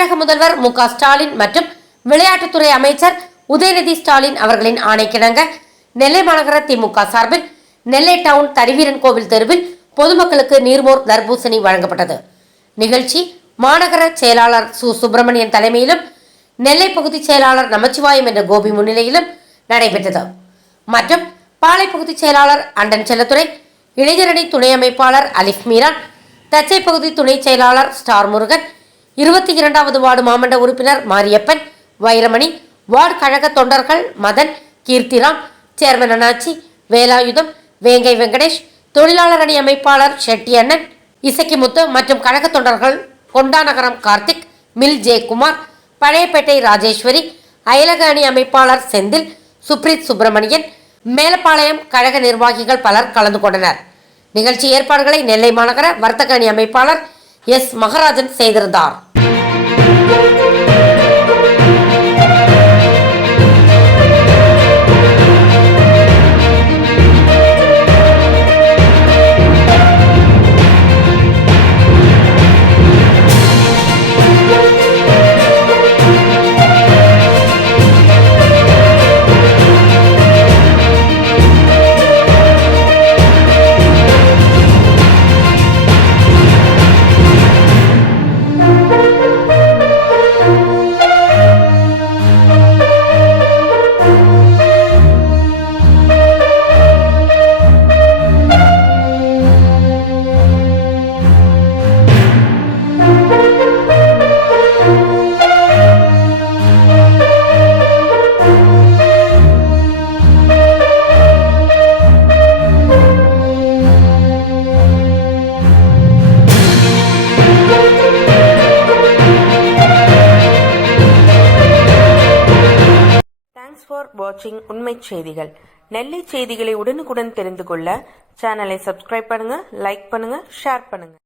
தமிழக முதல்வர் மு.க. ஸ்டாலின் மற்றும் விளையாட்டுத்துறை அமைச்சர் உதயநிதி ஸ்டாலின் அவர்களின் ஆணைக்கிணங்க நெல்லை மாநகர திமுக சார்பில் நெல்லை டவுன் தடிவீரன் கோவில் தெருவில் பொதுமக்களுக்கு நீர்மோர் தர்பூசணி வழங்கப்பட்டது. நிகழ்ச்சி மாநகர செயலாளர் சு. சுப்பிரமணியன் தலைமையிலும் நெல்லை பகுதி செயலாளர் நமச்சிவாயம் என்ற கோபி முன்னிலையிலும் நடைபெற்றது. மற்றும் பாளை பகுதி செயலாளர் அண்டன் செல்லத்துறை, இளைஞரணி துணை அமைப்பாளர் அலிஃப் மீரான், தச்சை பகுதி துணை செயலாளர் ஸ்டார் முருகன், 22வது வார்டு மாமன்ற உறுப்பினர் மாரியப்பன், வைரமணி, வார்டு கழக தொண்டர்கள் மதன், கீர்த்திராம், சேர்மன் அண்ணாச்சி, வேலாயுதம், வேங்கை வெங்கடேஷ், தொழிலாளர் அணி அமைப்பாளர் ஷெட்டி அண்ணன், இசக்கிமுத்து மற்றும் கழக தொண்டர்கள் கொண்டாநகரம் கார்த்திக், மில் ஜெயக்குமார், பழையப்பேட்டை ராஜேஸ்வரி, அயலக அணி அமைப்பாளர் செந்தில், சுப்ரீத் சுப்பிரமணியன், மேலப்பாளையம் கழக நிர்வாகிகள் பலர் கலந்து கொண்டனர். நிகழ்ச்சி ஏற்பாடுகளை நெல்லை மாநகர வர்த்தக அணி அமைப்பாளர் எஸ். மகராஜன் செய்திருந்தார். For watching உண்மை செய்திகள். நெல்லை செய்திகளை உடனுக்குடன் தெரிந்து கொள்ள சேனலை சப்ஸ்கிரைப் பண்ணுங்க, லைக் பண்ணுங்க, ஷேர் பண்ணுங்க.